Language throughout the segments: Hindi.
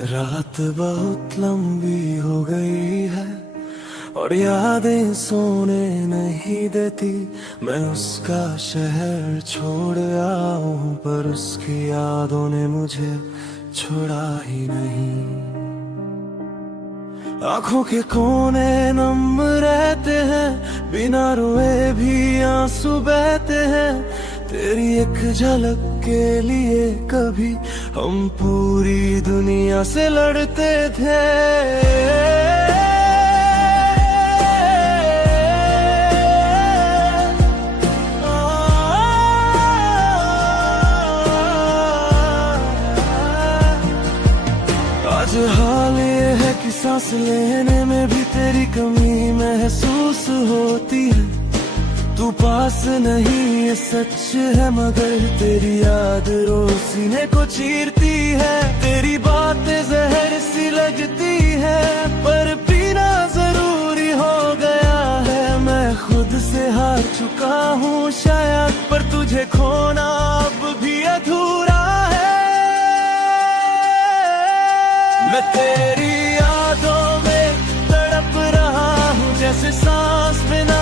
रात बहुत लंबी हो गई है और यादें सोने नहीं देती। मैं उसका शहर छोड़ आऊं पर उसकी यादों ने मुझे छोड़ा ही नहीं। आंखों के कोने नम रहते हैं, बिना रोए भी आंसू बहते हैं। तेरी एक झलक के लिए कभी हम पूरी दुनिया से लड़ते थे। आज हाल ये है कि सांस लेने में भी तेरी कमी महसूस होती है। तू पास नहीं ये सच है, मगर तेरी याद रोज सीने को चीरती है। तेरी बातें जहर सी लगती है पर पीना जरूरी हो गया है। मैं खुद से हार चुका हूँ शायद, पर तुझे खोना अब भी अधूरा है। मैं तेरी यादों में तड़प रहा हूँ, जैसे सांस बिना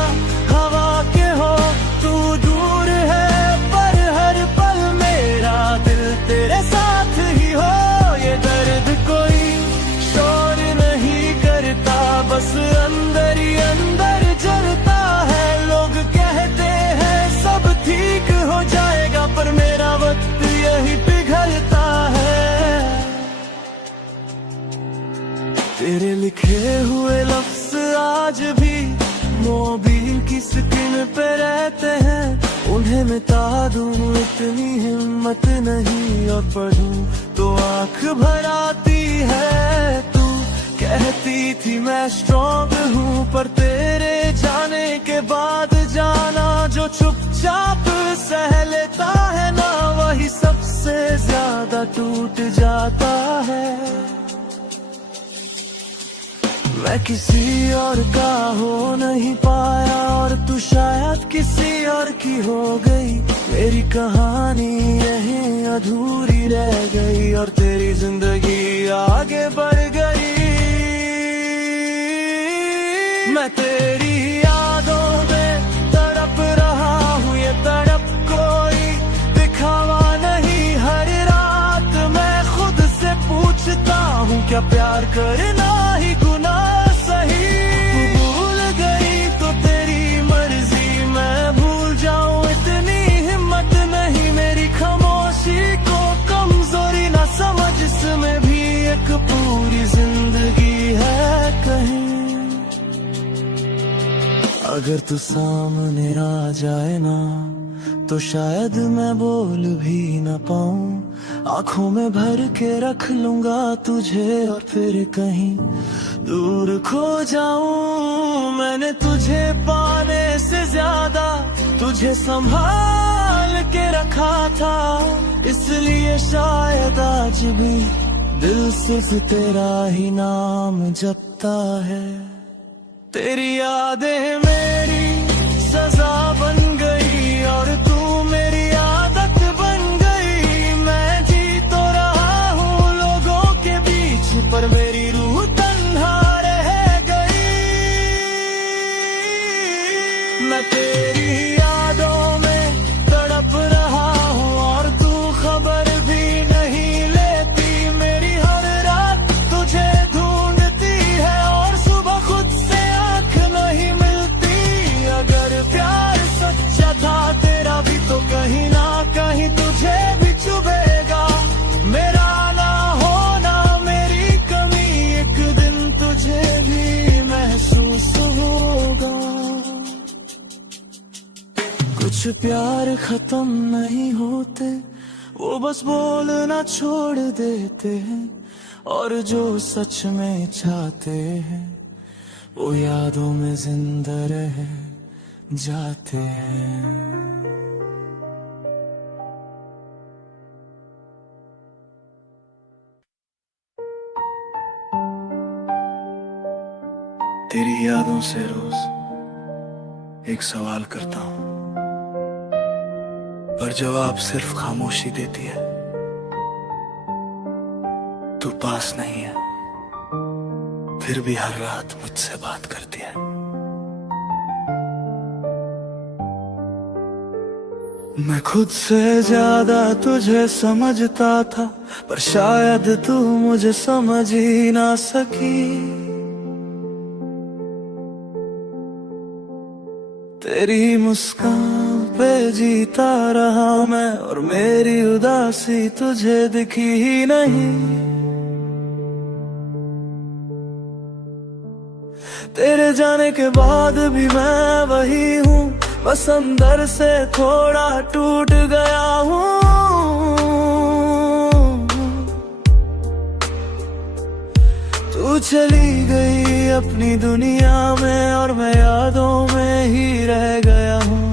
हवा के हो। तू दूर है पर हर पल मेरा दिल तेरे साथ ही हो। ये दर्द कोई शोर नहीं करता, बस अंदर ही अंदर जलता है। लोग कहते हैं सब ठीक हो जाएगा, पर मेरा वक्त यही पिघलता है। तेरे लिखे हुए लफ्ज आज भी मोबाइल की स्क्रीन पे रहते हैं। उन्हें मिटा दूं इतनी हिम्मत नहीं, और पढ़ूं तो आंख भर आती है। तू कहती थी मैं स्ट्रॉन्ग हूँ, पर तेरे जाने के बाद जाना जो चुपचाप सह लेता है ना, वही सबसे ज्यादा टूट जाता है। मैं किसी और का हो नहीं पाया और तू शायद किसी और की हो गई। मेरी कहानी यहीं अधूरी रह गई और तेरी जिंदगी आगे बढ़ गई। मैं तेरी यादों में तड़प रहा हूँ, ये तड़प कोई दिखावा नहीं। हर रात मैं खुद से पूछता हूँ, क्या प्यार करना ही गुनाह सही। तू भूल गई तो तेरी मर्जी, मैं भूल जाऊं इतनी हिम्मत नहीं। मेरी खामोशी को कमजोरी ना समझ, इसमें भी एक पूरी जिंदगी है कहीं। अगर तू सामने आ जाए ना, तो शायद मैं बोल भी न पाऊं। आंखों में भर के रख लूंगा तुझे और फिर कहीं दूर खो जाऊं। मैंने तुझे पाने से ज्यादा तुझे संभाल के रखा था, इसलिए शायद आज भी दिल सिर्फ तेरा ही नाम जपता है। तेरी यादें मेरी सजा बन गई और तू मेरी आदत बन गई। मैं जी तो रहा हूँ लोगों के बीच, पर मेरी रूह तन्हा रह गई। मैं तेरी यादों में तड़प रहा हूँ और तू खबर भी नहीं लेती। मेरी हर रात तुझे ढूंढती है और सुबह खुद से आंख नहीं मिलती। अगर प्यार सच्चा था तेरा भी, तो कहीं ना कहीं तुझे भी चुभेगा। मेरा ना होना मेरी कमी, एक दिन तुझे भी महसूस होगा। कुछ प्यार खत्म नहीं होते, वो बस बोलना छोड़ देते हैं। और जो सच में चाहते हैं वो यादों में जिंदा रह जाते हैं। तेरी यादों से रोज एक सवाल करता हूँ, पर जवाब सिर्फ खामोशी देती है। तू पास नहीं है, फिर भी हर रात मुझसे बात करती है। मैं खुद से ज्यादा तुझे समझता था, पर शायद तू मुझे समझ ही ना सकी। तेरी मुस्कान पे जीता रहा मैं, और मेरी उदासी तुझे दिखी ही नहीं। तेरे जाने के बाद भी मैं वही हूँ, बस अंदर से थोड़ा टूट गया हूँ। तू चली गई अपनी दुनिया में, और मैं यादों में ही रह गया हूँ।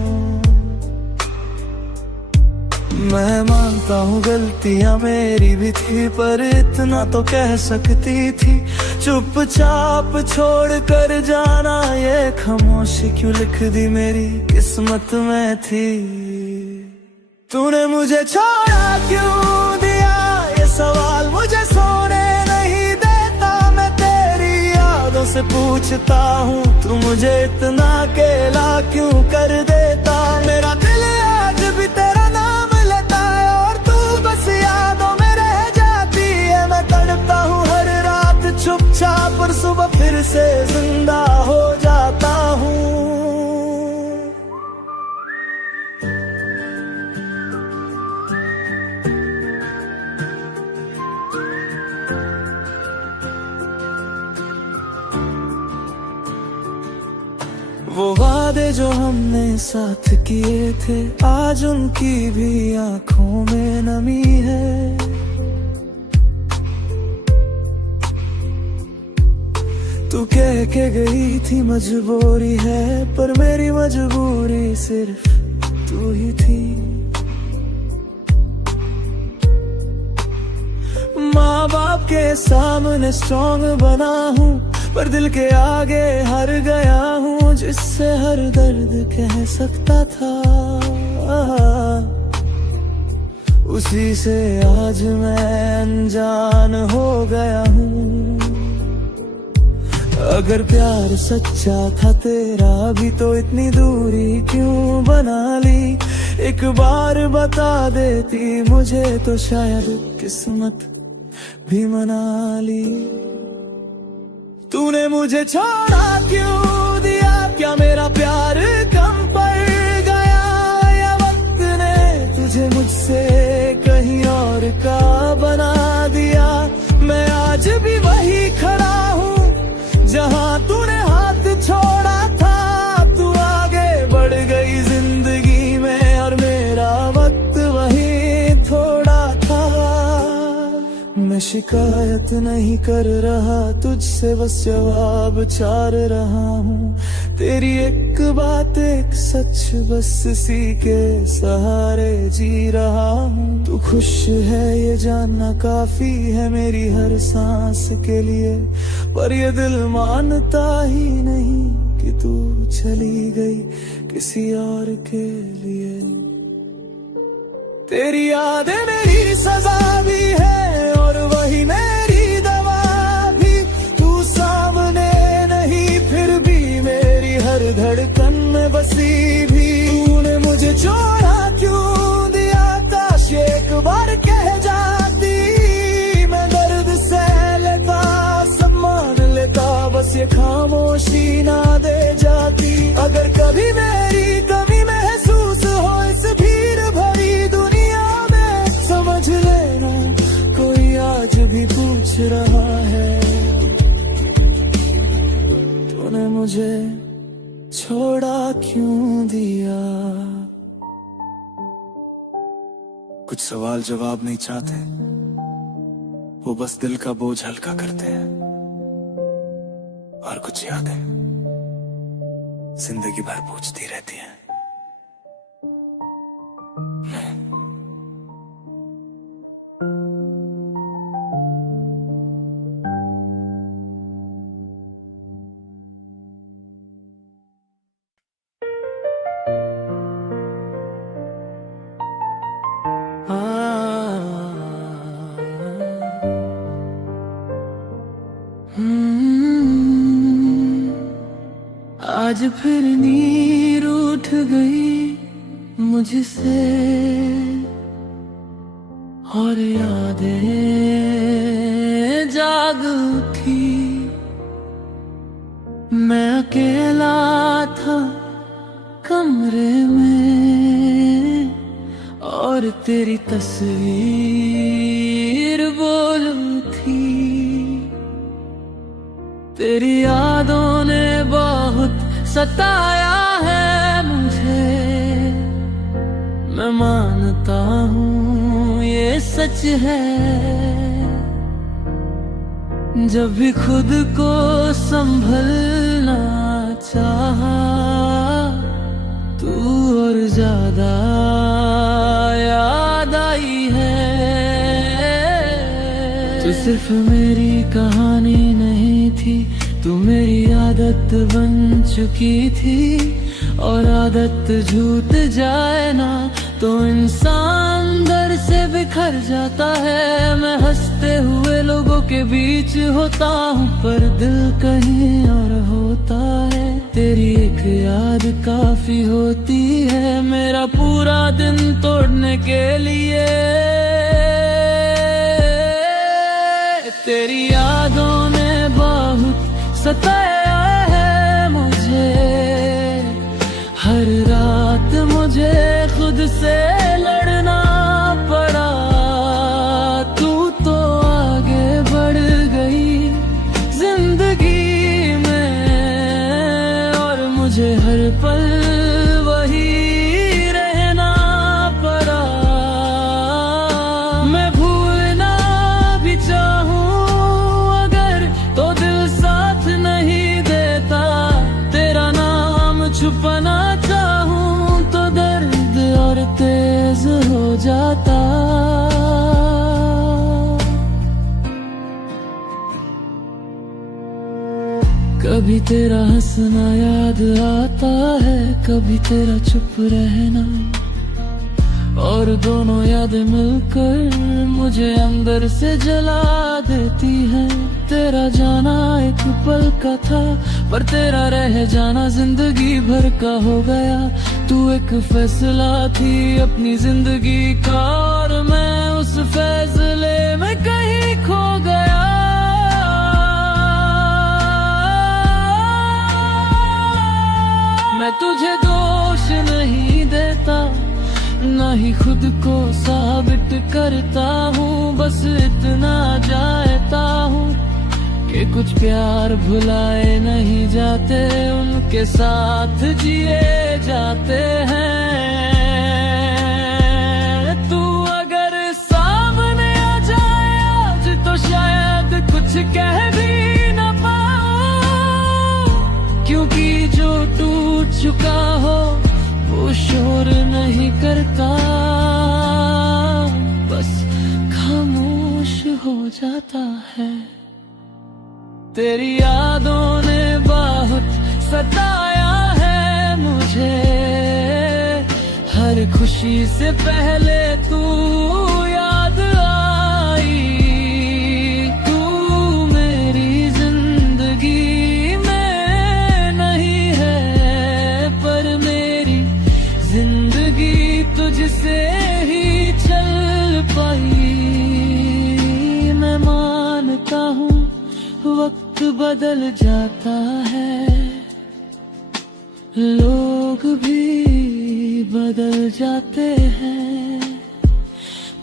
मैं मानता हूँ गलतियाँ मेरी भी थी, पर इतना तो कह सकती थी। चुपचाप छोड़ कर जाना, ये खामोशी क्यों लिख दी मेरी किस्मत में थी। तूने मुझे छोड़ा क्यों दिया, ये सवाल मुझे सोने नहीं देता। मैं तेरी यादों से पूछता हूँ, तू मुझे इतना अकेला क्यों कर देता। मेरा दिल आज भी तेरा नाम लेता है, और तू बस यादों में रह जाती है। मैं तड़पता हूँ हर रात चुपचाप, और सुबह फिर से जिंदा हो जाता हूँ। वो वादे जो हमने साथ किए थे, आज उनकी भी आंखों में नमी है। तू कह के गई थी मजबूरी है, पर मेरी मजबूरी सिर्फ तू ही थी। माँ बाप के सामने स्ट्रॉन्ग बना हूँ, पर दिल के आगे हार गया हूँ। जिससे हर दर्द कह सकता था, उसी से आज मैं अनजान हो गया हूँ। अगर प्यार सच्चा था तेरा भी, तो इतनी दूरी क्यों बना ली। एक बार बता देती मुझे, तो शायद किस्मत भी मना ली। तूने मुझे छोड़ा क्यों दिया, क्या मेरा प्यार कम पड़ गया, या वक्त ने तुझे मुझसे कहीं और का बना दिया। मैं आज भी वही खड़ा हूँ जहाँ तूने हाथ छोड़ा था। तू आगे बढ़ गई जिंदगी में, और मेरा वक्त वही थोड़ा था। मैं शिकायत नहीं कर रहा तुझसे, बस जवाब चार रहा हूँ। तेरी एक बात एक सच, बस इसी के सहारे जी रहा हूँ। तू खुश है ये जानना काफी है मेरी हर सांस के लिए, पर ये दिल मानता ही नहीं कि तू चली गई किसी और के लिए। तेरी यादें मेरी सजा भी है, और वही मेरी दवा भी। तू सामने नहीं, फिर भी मेरी हर धड़कन में बसी भी। तूने मुझे छोड़ा क्यों दिया, काश एक बार कह जाती। मैं दर्द सह लेता, सब मान लेता, बस ये खामोशी ना दे जाती। अगर कभी मेरी कमी महसूस हो इस भीड़ भरी दुनिया में, समझ लेना कोई आज भी पूछ रहा है, तूने मुझे छोड़ा क्यों दिया। कुछ सवाल जवाब नहीं चाहते, वो बस दिल का बोझ हल्का करते हैं। और कुछ यादें जिंदगी भर पूछती रहती हैं। आज फिर नीर उठ गई मुझसे और यादें जाग उठी। मैं अकेला था कमरे में और तेरी तस्वीर बोल थी। तेरी यादों ने बहुत सताया है मुझे, मैं मानता हूँ ये सच है। जब भी खुद को संभलना चाहा तू और ज्यादा याद आई है। तू सिर्फ मेरी कहानी नहीं थी, तू मेरी आदत बन चुकी थी। और आदत झूठ जाए ना तो इंसान दर से बिखर जाता है। मैं हंसते हुए लोगों के बीच होता हूँ पर दिल कहीं और होता है। तेरी एक याद काफी होती है मेरा पूरा दिन तोड़ने के लिए। तेरी यादों ने बहुत सताया है मुझे, हर रात मुझे खुद से लड़ना पड़ा। तू तो आगे बढ़ गई जिंदगी में और मुझे हर पल वही रहना पड़ा। मैं भूलना भी चाहूं अगर तो दिल साथ नहीं देता। तेरा नाम छुपाना चाहूं तो दर्द और तेज हो जाता। कभी तेरा हंसना याद आता है, कभी तेरा चुप रहना, और दोनों यादें मिलकर मुझे अंदर से जला देती है। तेरा जाना एक पल का था पर तेरा रह जाना जिंदगी भर का हो गया। तू एक फैसला थी अपनी जिंदगी का और मैं उस फैसले में कहीं खो गया। मैं तुझे दोष नहीं देता ना ही खुद को साबित करता हूँ, बस इतना जानता हूँ कि कुछ प्यार भुलाए नहीं जाते, उनके साथ जिए जाते हैं। तू अगर सामने आ जाए आज तो शायद कुछ कह भी न पाऊं, क्योंकि जो टूट चुका हो वो शोर नहीं करता, बस खामोश हो जाता है। तेरी यादों ने बहुत सताया है मुझे, हर खुशी से पहले तू याद आई। तू मेरी जिंदगी में नहीं है पर मेरी जिंदगी तुझसे ही चल पाई। मैं मानता हूँ वक्त बदल जाता है, लोग भी बदल जाते हैं,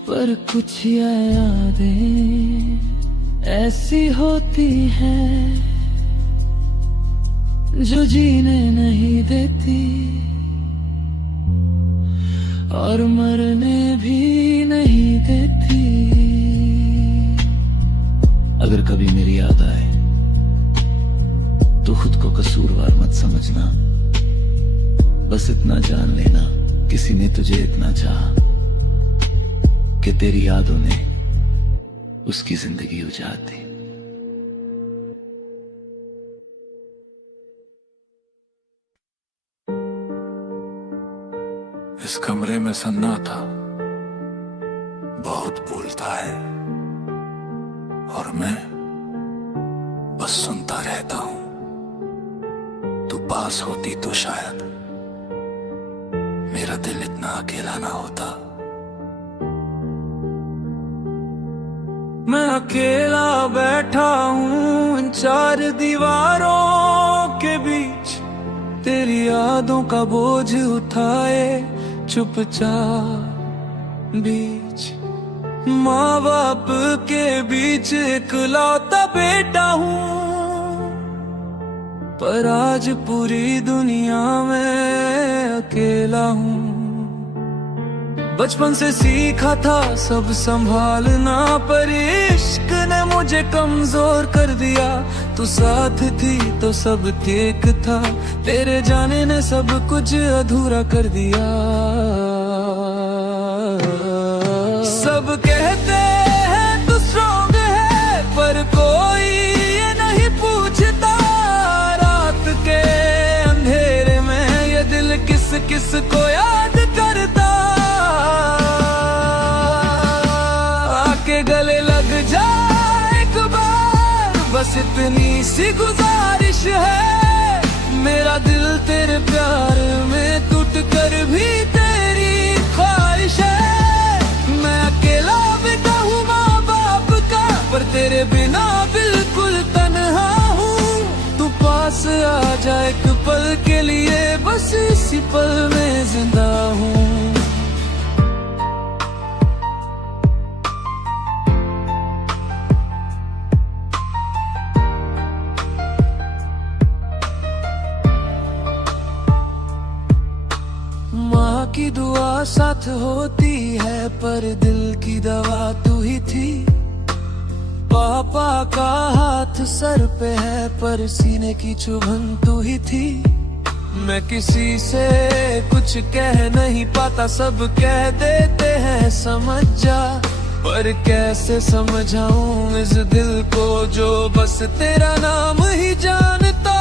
पर कुछ यादें ऐसी होती हैं जो जीने नहीं देती और मरने भी नहीं देती। अगर कभी मेरी याद आए तो खुद को कसूरवार मत समझना, बस इतना जान लेना किसी ने तुझे इतना चाहा कि तेरी यादों ने उसकी जिंदगी उजाड़ दी। इस कमरे में सन्नाटा बहुत बोलता है और मैं बस सुनता रहता हूं। तू पास होती तो शायद मेरा दिल इतना अकेला ना होता। मैं अकेला बैठा हूँ इन चार दीवारों के बीच, तेरी यादों का बोझ उठाए चुपचाप बीच। माँ बाप के बीच इकलौता बेटा हूँ, पर आज पूरी दुनिया में अकेला हूँ। बचपन से सीखा था सब संभालना, पर इश्क ने मुझे कमजोर कर दिया। तू साथ थी तो सब ठीक था, तेरे जाने ने सब कुछ अधूरा कर दिया। सब कहते हैं तू स्ट्रॉन्ग है, पर कोई ये नहीं पूछता रात के अंधेरे में ये दिल किस किस को याद करता। आके गले लग जा एक बार, बस इतनी सी गुजारिश है। मेरा दिल तेरे प्यार में टूट कर भी तेरी ख्वाहिश है। मैं अकेला बेटा हूँ माँ बाप का, पर तेरे बिना बिल्कुल तन्हा हूँ। तू पास आ जा एक पल के लिए, बस इसी पल में जिंदा हूँ। माँ की दुआ साथ होती है, पर दिल की दवा तू ही थी। पापा का हाथ सर पे है, पर सीने की चुभन तू ही थी। मैं किसी से कुछ कह नहीं पाता, सब कह देते हैं समझ जा, पर कैसे समझाऊं इस दिल को जो बस तेरा नाम ही जानता।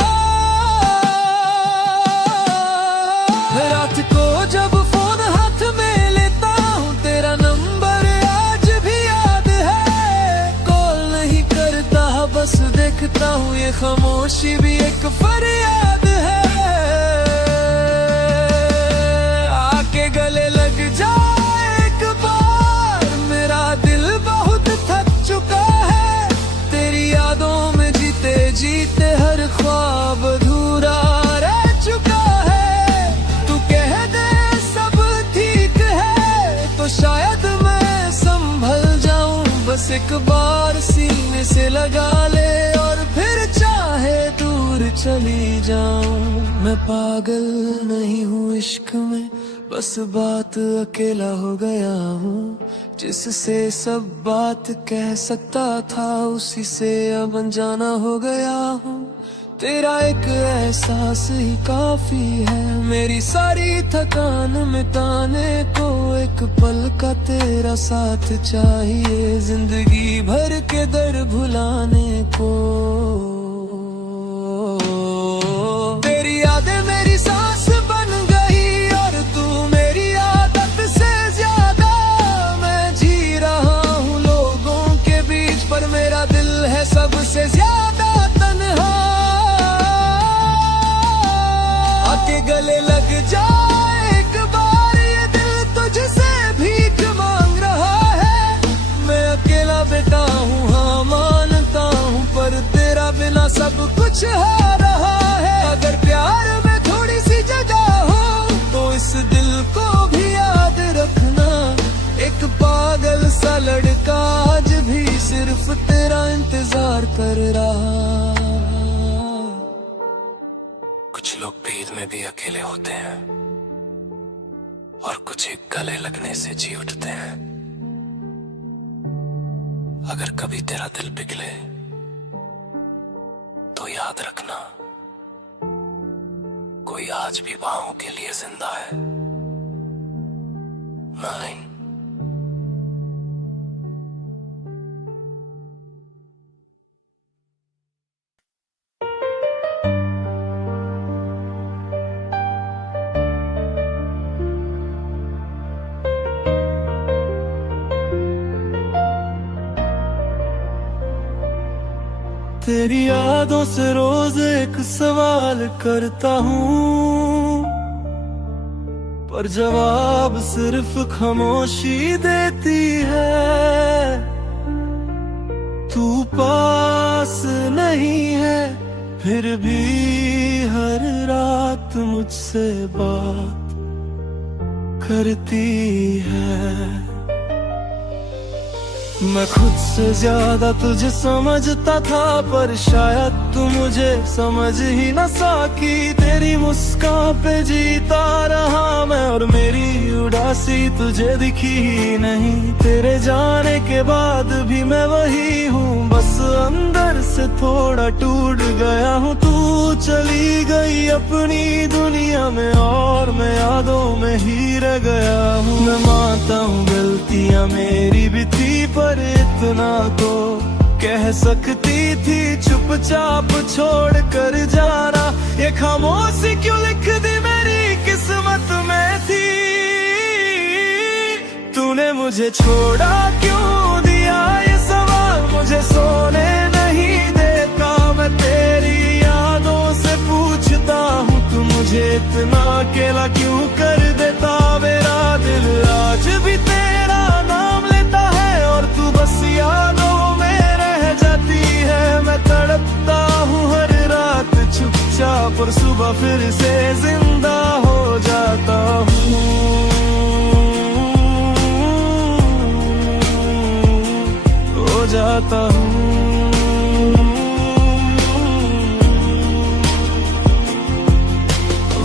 रात को जब फोन हाथ में लेता हूँ, तेरा नंबर आज भी याद है। कॉल नहीं करता बस देखता हूँ, ये खामोशी भी एक फरियाद है। आके गले लग जा एक बार, मेरा दिल बहुत थक चुका है। तेरी यादों में जीते जीते हर ख्वाब अधूरा रह चुका है। तो शायद मैं संभल जाऊं, बस एक बार सीने से लगा ले और फिर चाहे दूर चली जाऊं। मैं पागल नहीं हूँ इश्क में, बस बात अकेला हो गया हूँ। जिससे सब बात कह सकता था, उसी से अब अनजाना हो गया हूँ। तेरा एक एहसास ही काफी है, मेरी सारी थकान मिटाने को। एक पल का तेरा साथ चाहिए, जिंदगी भर के दर्द भुलाने को। तेरी यादें मेरी सांस बन गई, और तू मेरी आदत से ज्यादा। मैं जी रहा हूँ लोगों के बीच, पर मेरा दिल है सबसे ज्यादा तन्हा। आके गले लग जा एक बार, ये दिल तुझसे भीख मांग रहा है। मैं अकेला बेटा हूँ हाँ मानता हूँ, पर तेरा बिना सब कुछ है रहा है। अगर प्यार में थोड़ी सी जगह हो, तो इस दिल को भी याद रखना। एक पागल सा लड़का आज भी सिर्फ तेरा इंतजार कर रहा। कुछ लोग भीड़ में भी अकेले होते हैं, और कुछ एक गले लगने से जी उठते हैं। अगर कभी तेरा दिल पिघले तो याद रखना, कोई आज भी बाहों के लिए जिंदा है। 9 तेरी यादों से रोज एक सवाल करता हूँ, पर जवाब सिर्फ खामोशी देती है। तू पास नहीं है, फिर भी हर रात मुझसे बात करती है। मैं खुद से ज्यादा तुझे समझता था, पर शायद तू मुझे समझ ही न सकी। तेरी मुस्कान पे जीता रहा मैं, और मेरी उदासी तुझे दिखी ही नहीं। तेरे जाने के बाद भी मैं वही हूँ, बस अंदर से थोड़ा टूट गया हूँ। तू चली गई अपनी दुनिया में, और मैं यादों में ही रह गया हूँ। मैं मानता हूँ गलतियाँ मेरी भी थी, पर इतना तो कह सकती थी। चुपचाप छोड़ कर जाना, ये खामोशी क्यों लिख दी मेरी किस्मत में थी। तूने मुझे छोड़ा क्यों दिया, ये सवाल मुझे सोने नहीं देता। मैं तेरी यादों से पूछता हूँ, तू मुझे इतना अकेला क्यों कर देता। मेरा दिल आज भी तेरा नाम लेता है, और तू बस यादों में रह जाती है। मैं तड़पता हूँ हर रात चुपचाप, और सुबह फिर से जिंदा हो जाता हूँ। हो जाता हूँ।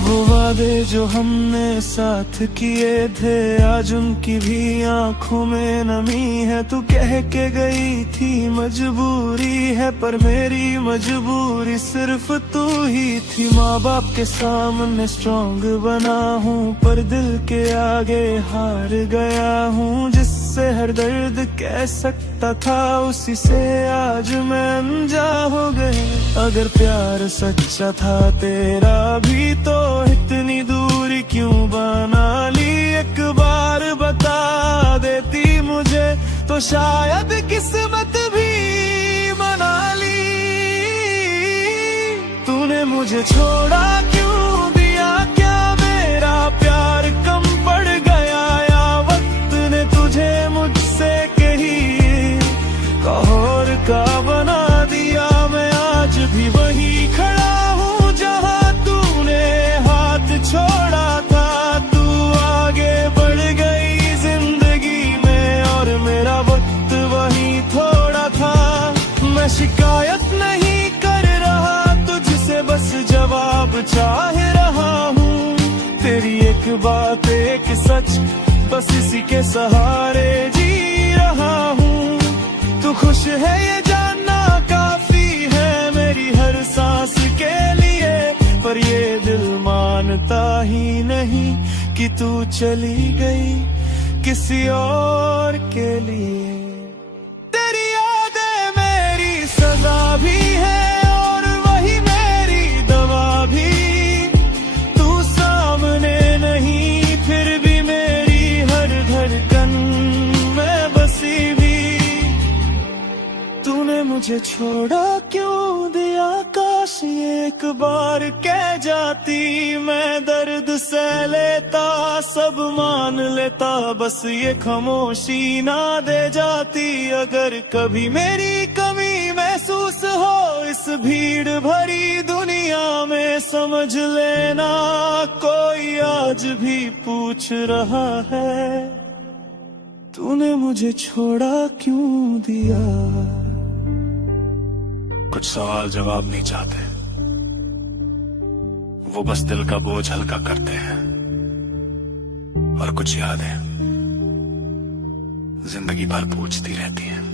वो वादे जो हमने साथ किए थे, आज उनकी भी आंखों में नमी है। तू कह के गई थी मजबूरी है, पर मेरी मजबूरी सिर्फ तू ही थी। माँ बाप के सामने स्ट्रॉन्ग बना हूँ, पर दिल के आगे हार गया हूँ। जिससे हर दर्द कह सकता था, उसी से आज मैं अनजा हो गई। अगर प्यार सच्चा था तेरा भी, तो इतनी दूरी क्यों बना ली। एक बार बता देती मुझे, तो शायद किस्मत भी मना ली। तूने मुझे छोड़ा क्यों दिया, क्या मेरा प्यार कम पड़ गया, या वक्त ने तुझे मुझसे कही कहर का बना दिया। मैं आज भी वही खड़ा हूँ जहाँ तूने हाथ छोड़ा था। तू आगे बढ़ गई जिंदगी में, और मेरा वक्त वही थोड़ा था। मैं शिकायत नहीं कर रहा तुझसे, बस जवाब चाह रहा हूँ। तेरी एक बात एक सच, बस इसी के सहारे जी रहा हूँ। तू खुश है ये जानना काफी है मेरी हर सांस के लिए, पर ये दिल मानता ही नहीं कि तू चली गई किसी और के लिए। तेरी यादें मेरी सजा भी है, और वही मेरी दवा भी। तू सामने नहीं, फिर भी मेरी हर धड़कन में बसी भी। तूने मुझे छोड़ा क्यों दिया, काश एक बार कह जाती। मैं दर्द सह लेता, सब मान लेता, बस ये खामोशी ना दे जाती। अगर कभी मेरी कमी महसूस हो इस भीड़ भरी दुनिया में, समझ लेना कोई आज भी पूछ रहा है, तूने मुझे छोड़ा क्यों दिया। कुछ सवाल जवाब नहीं चाहते, वो बस दिल का बोझ हल्का करते हैं। और कुछ यादें जिंदगी भर पूछती रहती हैं।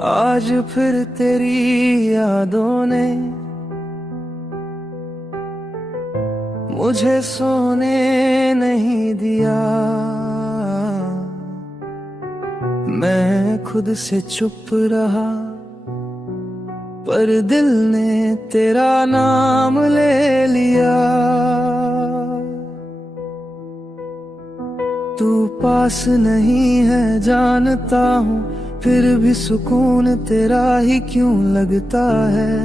आज फिर तेरी यादों ने मुझे सोने नहीं दिया। मैं खुद से चुप रहा, पर दिल ने तेरा नाम ले लिया। तू पास नहीं है जानता हूँ, फिर भी सुकून तेरा ही क्यों लगता है।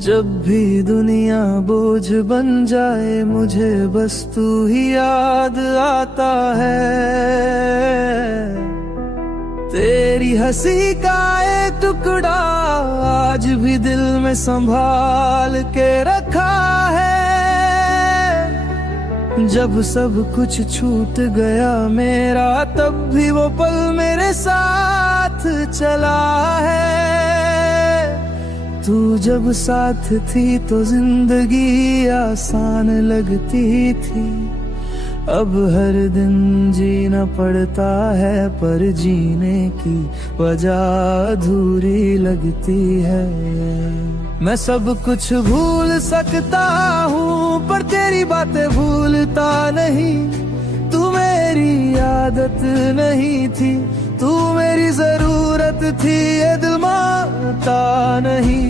जब भी दुनिया बोझ बन जाए, मुझे बस तू ही याद आता है। तेरी हंसी का एक टुकड़ा आज भी दिल में संभाल के रखा है। जब सब कुछ छूट गया मेरा, तब भी वो पल मेरे साथ चला है। तू जब साथ थी तो जिंदगी आसान लगती थी। अब हर दिन जीना पड़ता है, पर जीने की वजह अधूरी लगती है। मैं सब कुछ भूल सकता हूँ, पर तेरी बातें भूलता नहीं। तू मेरी आदत नहीं थी, तू मेरी जरूरत थी, ये दिल मानता नहीं।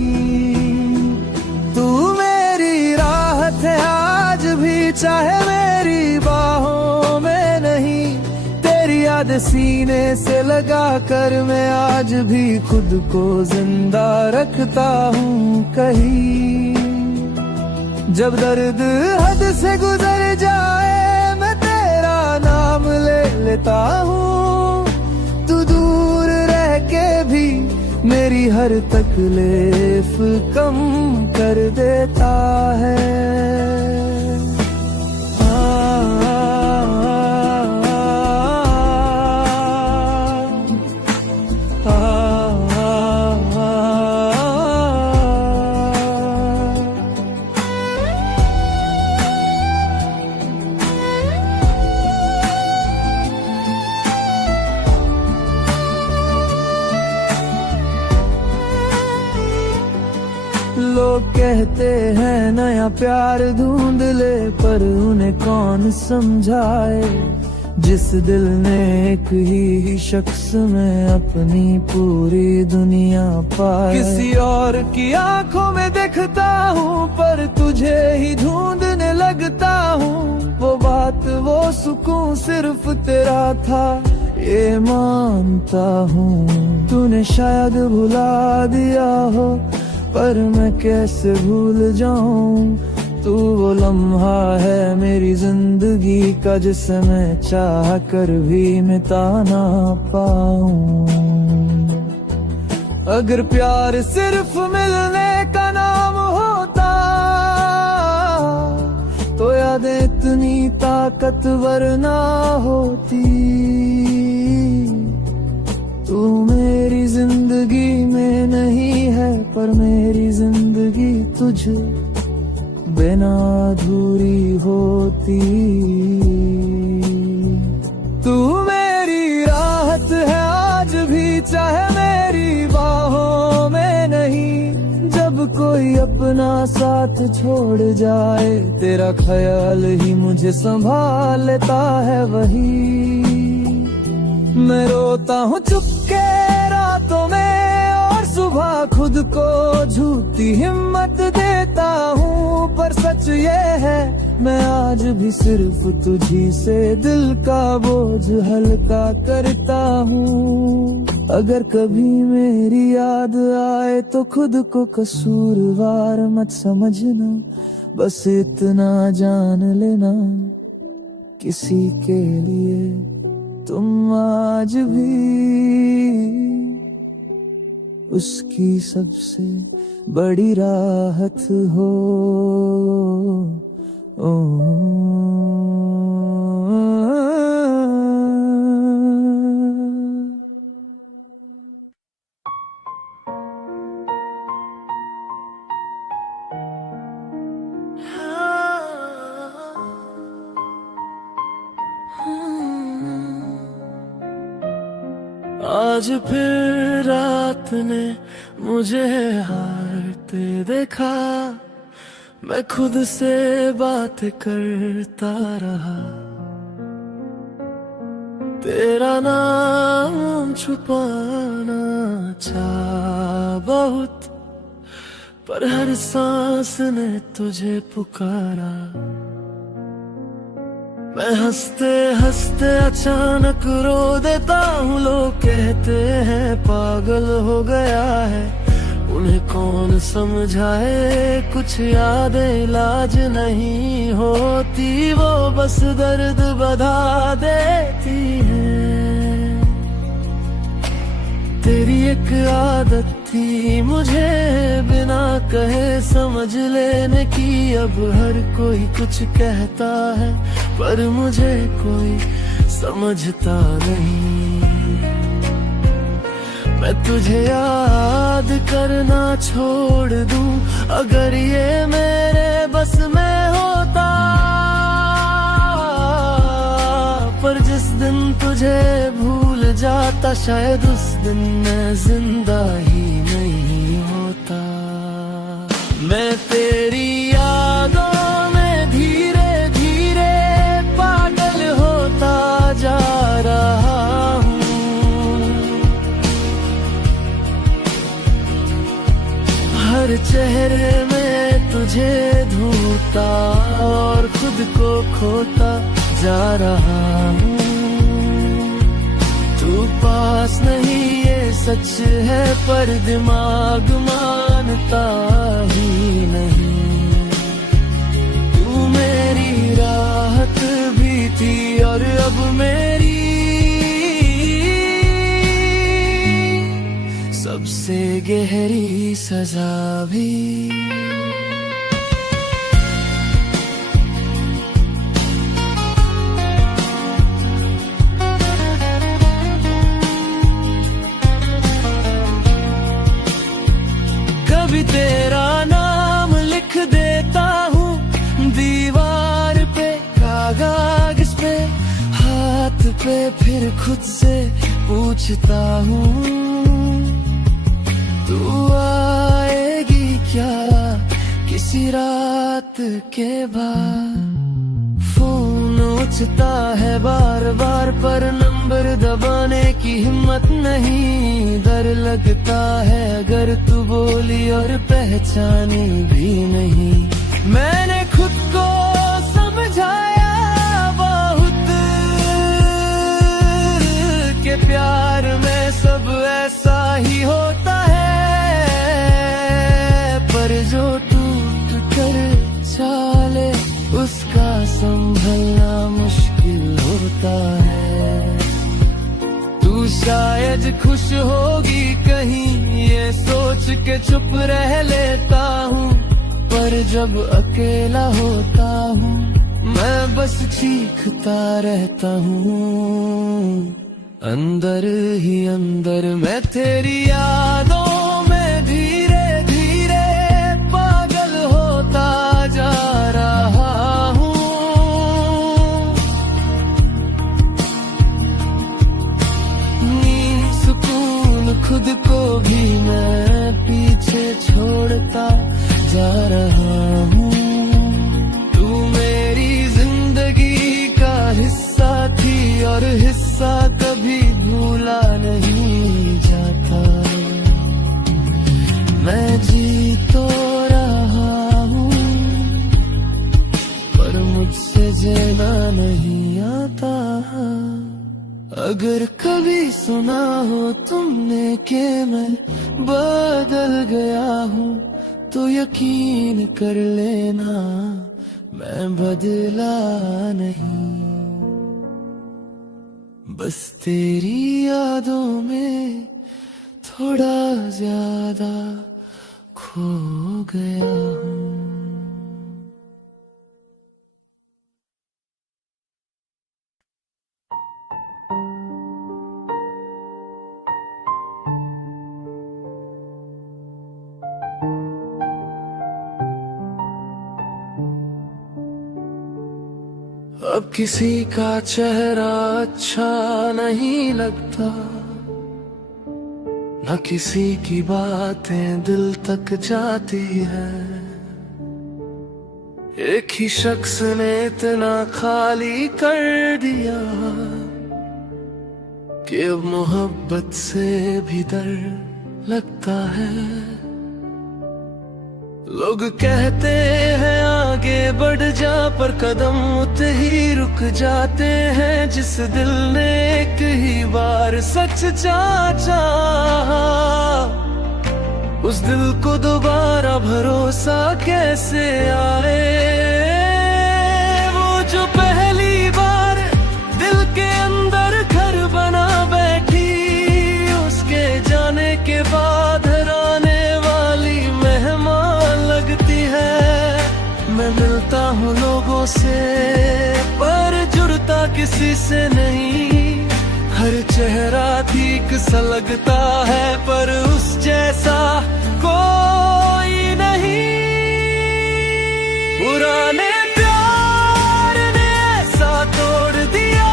तू मेरी राहत है आज भी, चाहे मेरी बाहों में नहीं। तेरी याद सीने से लगा कर मैं आज भी खुद को जिंदा रखता हूँ कहीं। जब दर्द हद से गुजर जाए, मैं तेरा नाम ले लेता हूँ। तू दूर रह के भी मेरी हर तकलीफ कम कर देता है। लोग कहते हैं नया प्यार ढूंढ ले, पर उन्हें कौन समझाए। जिस दिल ने एक ही शख्स में अपनी पूरी दुनिया पाए। किसी और की आंखों में देखता हूँ, पर तुझे ही ढूंढने लगता हूँ। वो बात वो सुकून सिर्फ तेरा था, ये मानता हूँ। तूने शायद भुला दिया हो, पर मैं कैसे भूल जाऊं। तू वो लम्हा है मेरी जिंदगी का, जिसे मैं चाह कर भी मिटा ना पाऊं। अगर प्यार सिर्फ मिलने का नाम होता, तो यादें इतनी ताकतवर ना होती। तू मेरी जिंदगी में नहीं है, पर मेरी जिंदगी तुझ बिना अधूरी होती। तू मेरी राहत है आज भी, चाहे मेरी बाहों में नहीं। जब कोई अपना साथ छोड़ जाए, तेरा ख्याल ही मुझे संभाल लेता है वही। मैं रोता हूँ चुपके रातों में, और सुबह खुद को झूठी हिम्मत देता हूँ। पर सच ये है, मैं आज भी सिर्फ तुझी से दिल का बोझ हल्का करता हूँ। अगर कभी मेरी याद आए, तो खुद को कसूरवार मत समझना। बस इतना जान लेना, किसी के लिए तुम आज भी उसकी सबसे बड़ी राहत हो। आज फिर रात ने मुझे हारते देखा, मैं खुद से बात करता रहा, तेरा नाम छुपाना चाहा बहुत, पर हर सांस ने तुझे पुकारा। मैं हंसते हंसते अचानक रो देता हूँ, लोग कहते हैं पागल हो गया है। उन्हें कौन समझाए, कुछ यादें इलाज नहीं होती, वो बस दर्द बढ़ा देती है। तेरी एक आदत थी मुझे बिना कहे समझ लेने की, अब हर कोई कुछ कहता है पर मुझे कोई समझता नहीं। मैं तुझे याद करना छोड़ दूं, अगर ये मेरे बस में होता, पर जिस दिन तुझे भूल जाता, शायद उस दिन मैं जिंदा ही नहीं होता। मैं तेरी यादों में धीरे धीरे पागल होता जा रहा हूँ। हर चेहरे में तुझे ढूंढता और खुद को खोता जा रहा हूँ। तू पास नहीं ये सच है, पर दिमाग मानता ही नहीं। तू मेरी राहत भी थी और अब मेरी सबसे गहरी सजा भी। कभी तेरा नाम लिख देता हूँ दीवार पे, कागज पे, हाथ पे, फिर खुद से पूछता हूँ तू आएगी क्या किसी रात के बाद। फोन उठता है बार बार पर नंबर दबाने की हिम्मत नहीं। डर लगता है अगर तू बोली और पहचानी भी नहीं। मैंने खुद को समझाया बहुत के प्यार में सब ऐसा ही होता है, पर जो टूट कर चाले उसका संभलना मुश्किल होता है। तू शायद खुश होगी कहीं ये सोच के चुप रह लेता हूँ, पर जब अकेला होता हूँ मैं बस चीखता रहता हूँ अंदर ही अंदर। मैं तेरी यादों में धीरे धीरे पागल होता जा रहा हूँ। नींद सुकून खुद को भी मैं पीछे छोड़ता जा रहा हूँ। तू मेरी जिंदगी का हिस्सा थी और हिस्सा कभी भूला नहीं जाता। मैं जी तो रहा हूँ पर मुझसे जीना नहीं आता। अगर कभी सुना हो तुमने कि मैं बदल गया हूँ तो यकीन कर लेना मैं बदला नहीं। बस तेरी यादों में थोड़ा ज्यादा खो गया हूँ। अब किसी का चेहरा अच्छा नहीं लगता, न किसी की बातें दिल तक जाती है। एक ही शख्स ने इतना खाली कर दिया कि अब मोहब्बत से भी डर लगता है। लोग कहते हैं आगे बढ़ जा, पर कदम उतने ही रुक जाते हैं। जिस दिल ने एक ही बार सच चाहा, उस दिल को दोबारा भरोसा कैसे आए। वो जो पहली बार दिल के अंदर घर बना बैठी, उसके जाने के बाद हराने वाली मेहमान लगती है। मैं मिलता हूँ लोगों से पर जुड़ता किसी से नहीं। हर चेहरा ठीक सा लगता है पर उस जैसा कोई नहीं। पुराने प्यार ने ऐसा तोड़ दिया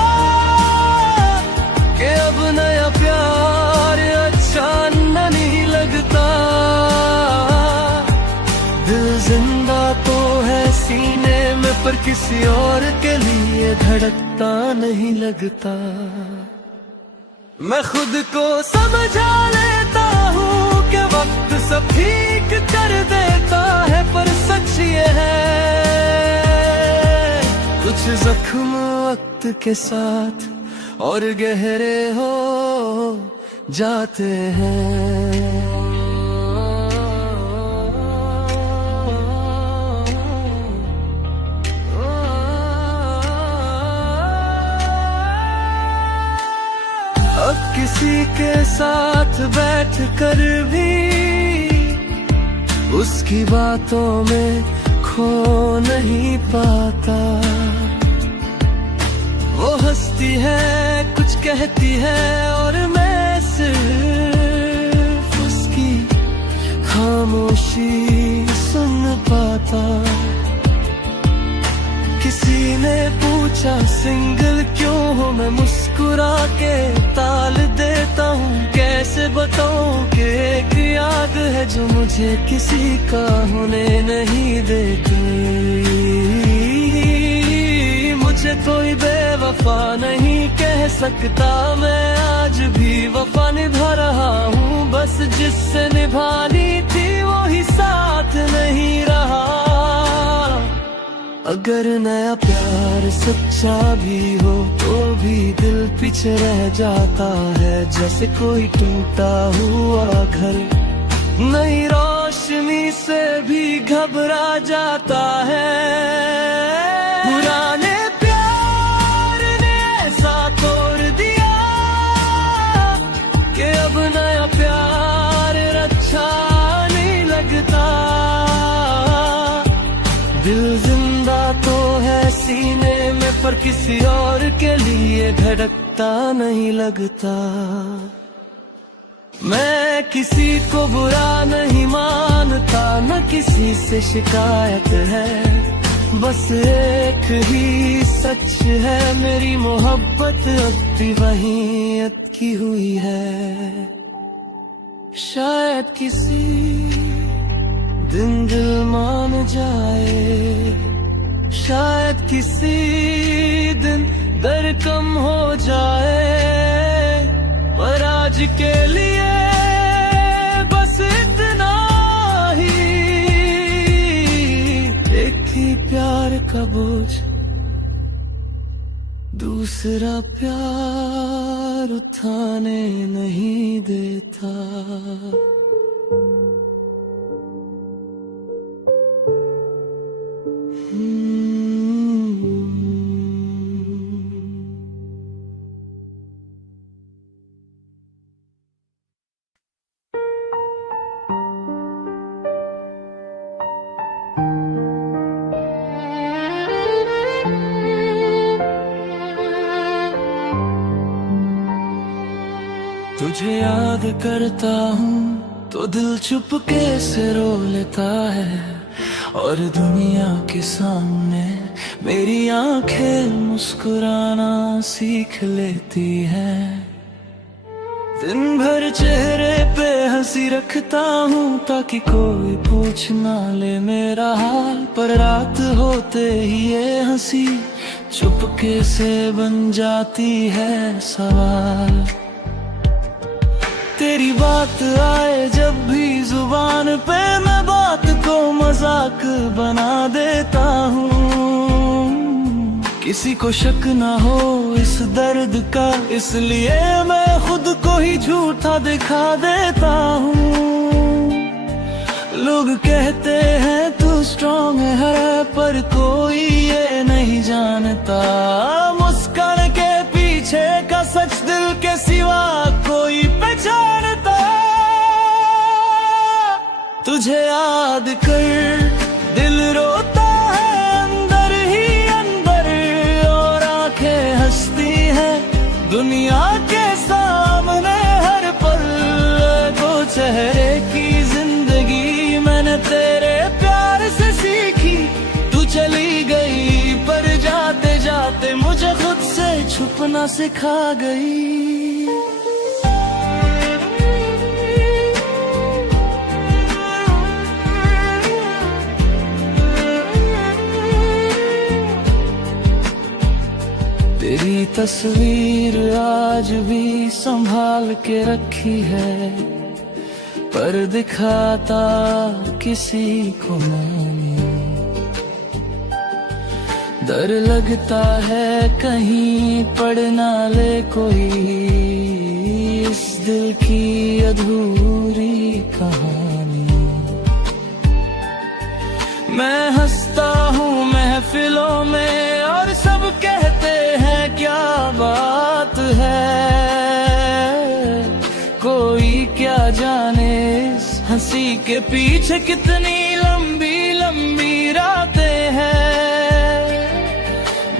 कि अब नया प्यार अच्छा नहीं लगता। दिल जिंदा तो है सीने में, पर किसी और के लिए धड़कता नहीं लगता। मैं खुद को समझा लेता हूँ कि वक्त सब ठीक कर देता है, पर सच ये है कुछ जख्म वक्त के साथ और गहरे हो जाते हैं। अब किसी के साथ बैठ कर भी उसकी बातों में खो नहीं पाता। वो हंसती है, कुछ कहती है और मैं सिर्फ उसकी खामोशी सुन पाता। किसी ने पूछा सिंगल क्यों हो, मैं मुस्कुरा के ताल देता हूँ। कैसे बताऊँ कि एक याद है जो मुझे किसी का होने नहीं देती। मुझे कोई बेवफा नहीं कह सकता, मैं आज भी वफा निभा रहा हूँ। बस जिससे निभानी थी वो ही साथ नहीं रहा। अगर नया प्यार सच्चा भी हो तो भी दिल पीछे रह जाता है, जैसे कोई टूटा हुआ घर नई रोशनी से भी घबरा जाता है। पुराने प्यार ने ऐसा तोड़ दिया कि अब नया प्यार अच्छा नहीं लगता। दिल जिंदा तो है सीने में, पर किसी और के लिए धड़कता नहीं लगता। मैं किसी को बुरा नहीं मानता, न किसी से शिकायत है। बस एक ही सच है, मेरी मोहब्बत अब भी वहीं अटकी हुई है। शायद किसी दिन दिल मान जाए, शायद किसी दिन दर्द कम हो जाए, पर आज के लिए बस इतना ही। एक ही प्यार का बोझ दूसरा प्यार उठाने नहीं देता। तुझे याद करता हूँ तो दिल चुपके से रो लेता है, और दुनिया के सामने मेरी आंखें मुस्कुराना सीख लेती है। दिन भर चेहरे पे हंसी रखता हूँ ताकि कोई पूछ ना ले मेरा हाल, पर रात होते ही ये हंसी चुपके से बन जाती है सवाल। तेरी बात आए जब भी जुबान पे, मैं बात को मजाक बना देता हूँ। किसी को शक ना हो इस दर्द का, इसलिए मैं खुद को ही झूठा दिखा देता हूँ। लोग कहते हैं तू स्ट्रॉन्ग है, पर कोई ये नहीं जानता मुस्कान के पीछे का सच दिल के सिवा कोई पहचानता। तुझे याद कर दिल रोता है अंदर ही अंदर, और आंखें हंसती हैं दुनिया के सामने हर पल। दो चेहरे की जिंदगी मैंने तेरे प्यार से सीखी, तू चली गई पर जाते जाते मुझे खुद से छुपना सिखा गई। तेरी तस्वीर आज भी संभाल के रखी है, पर दिखाता किसी को नहीं। डर लगता है कहीं पढ़ ना ले कोई इस दिल की अधूरी कहानी। मैं हंसता हूँ महफिलों में और सब कहते हैं क्या बात है, कोई क्या जाने इस हंसी के पीछे कितनी लंबी लंबी रातें हैं।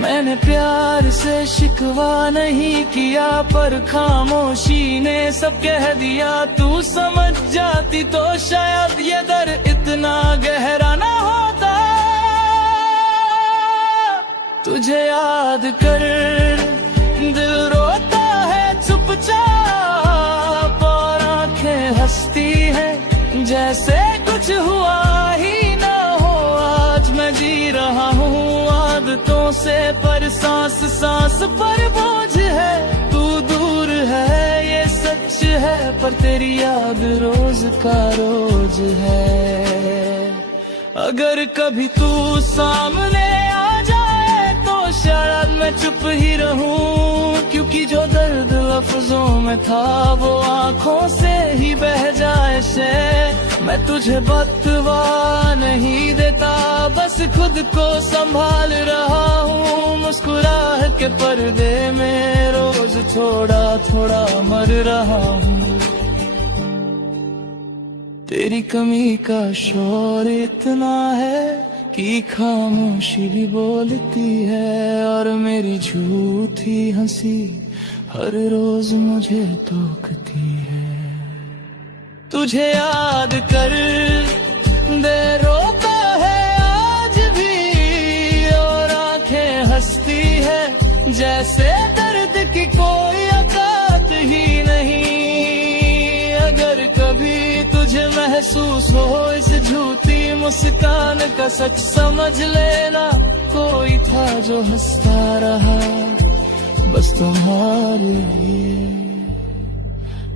मैंने प्यार से शिकवा नहीं किया, पर खामोशी ने सब कह दिया। तू समझ जाती तो शायद ये दर्द इतना गहरा ना होता। तुझे याद कर दिल रोता है चुपचाप, और आंखें हंसती हैं जैसे कुछ हुआ ही ना हो। आज मैं जी रहा हूँ आदतों से, पर सांस सांस पर बोझ है। तू दूर है ये सच है, पर तेरी याद रोज का रोज है। अगर कभी तू सामने आ जाए तो शायद मैं चुप ही रहूं, क्योंकि जो दर्द लफ्जों में था वो आंखों से ही बह जाए से। मैं तुझे बतवा नहीं देता, बस खुद को संभाल रहा हूँ। मुस्कुराहट के पर्दे में रोज थोड़ा थोड़ा मर रहा हूँ। तेरी कमी का शोर इतना है कि खामोशी भी बोलती है, और मेरी झूठी हंसी हर रोज मुझे टोकती है। तुझे याद कर दे रोता है आज भी, और आंखें हंसती है जैसे दर्द की कोई औकात ही नहीं। अगर कभी तुझे महसूस हो इस झूठी मुस्कान का सच, समझ लेना कोई था जो हंसता रहा बस तुम्हारे लिए।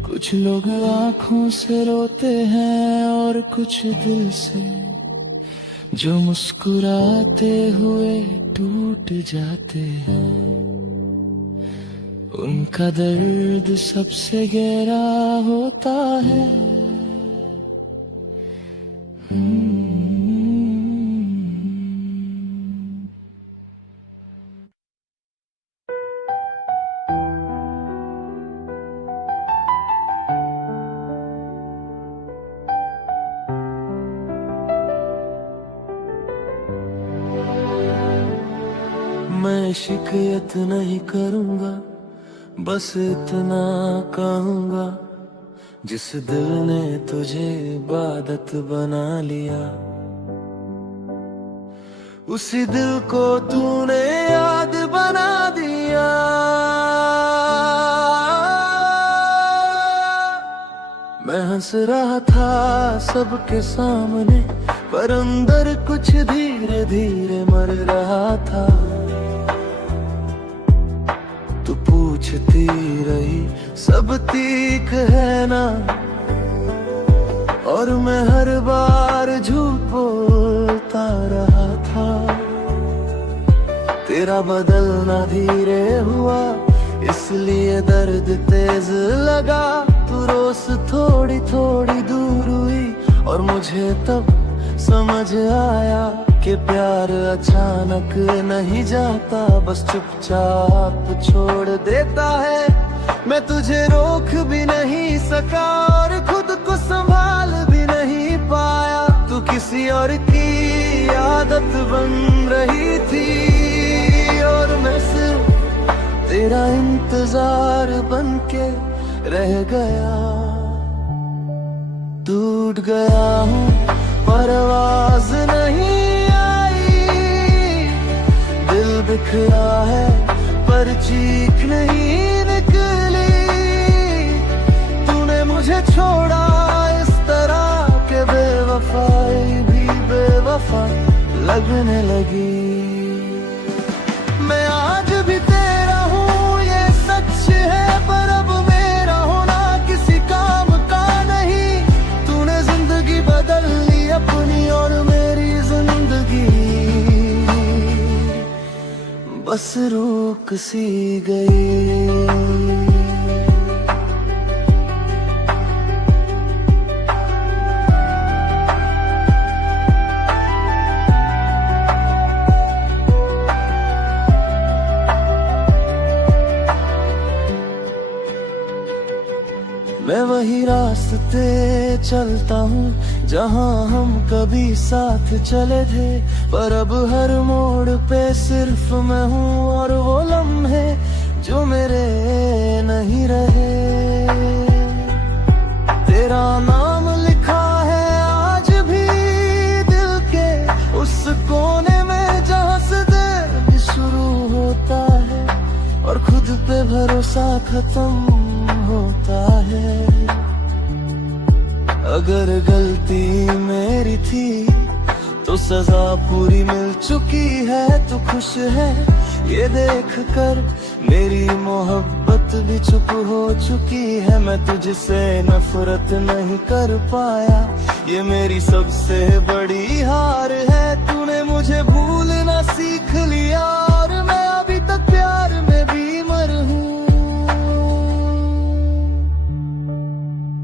कुछ लोग आंखों से रोते हैं और कुछ दिल से, जो मुस्कुराते हुए टूट जाते हैं। उनका दर्द सबसे गहरा होता है। मैं शिकायत नहीं करूंगा, बस इतना कहूंगा, जिस दिल ने तुझे इबादत बना लिया, उसी दिल को तूने याद बना दिया। हंस रहा था सबके सामने, पर अंदर कुछ धीरे धीरे मर रहा था। तू पूछती रही सब ठीक है ना, और मैं हर बार झूठ बोलता रहा था। तेरा बदलना धीरे हुआ, इसलिए दर्द तेज लगा। तू रोज थोड़ी थोड़ी दूर हुई, और मुझे तब समझ आया कि प्यार अचानक नहीं जाता, बस चुपचाप छोड़ देता है। मैं तुझे रोक भी नहीं सका और खुद को संभाल भी नहीं पाया। तू किसी और की आदत बन रही थी, और मैं सिर्फ तेरा इंतजार बनके रह गया। टूट गया हूँ पर आवाज नहीं आई, दिल बिखरा है पर चीख नहीं निकली। तूने मुझे छोड़ा इस तरह के बेवफाई भी बेवफा लगने लगी। मैं आज भी तेरा हूँ ये सच है, पर अब मेरा होना किसी काम का नहीं। तूने जिंदगी बदल ली अपनी, और मेरी जिंदगी बस रुक सी गई। मैं वही रास्ते चलता हूँ जहाँ हम कभी साथ चले थे, पर अब हर मोड़ पे सिर्फ मैं हूँ और वो लम्हे जो मेरे नहीं रहे। तेरा नाम लिखा है आज भी दिल के उस कोने में, जहाँ से दर्द शुरू होता है और खुद पे भरोसा खत्म होता है। अगर गलती मेरी थी तो सजा पूरी मिल चुकी है। तू खुश है ये देख कर, मेरी मोहब्बत भी चुप हो चुकी है। मैं तुझसे नफरत नहीं कर पाया, ये मेरी सबसे बड़ी हार है। तूने मुझे भूलना सीख लिया, और मैं अभी तक प्यार में बीमार हूँ।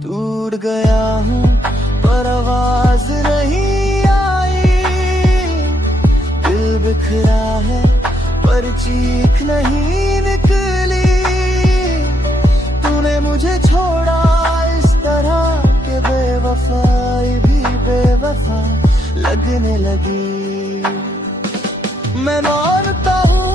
टूट गया हूँ पर आवाज नहीं आई, दिल बिखरा है पर चीख नहीं निकली। तूने मुझे छोड़ा इस तरह के बेवफाई भी बेवफा लगने लगी। मैं मानता हूँ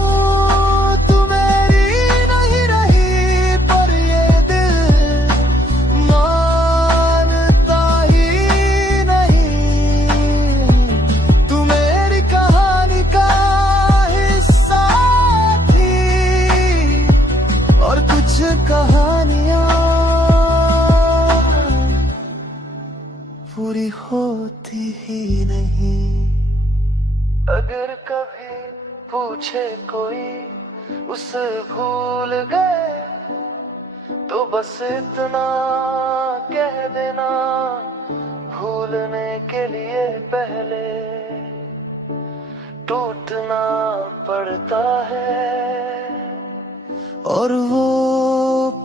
कहानियां पूरी होती ही नहीं। अगर कभी पूछे कोई उसे भूल गए, तो बस इतना कह देना, भूलने के लिए पहले टूटना पड़ता है। और वो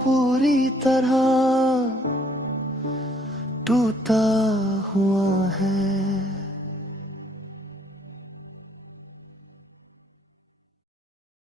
पूरी तरह टूटा हुआ है।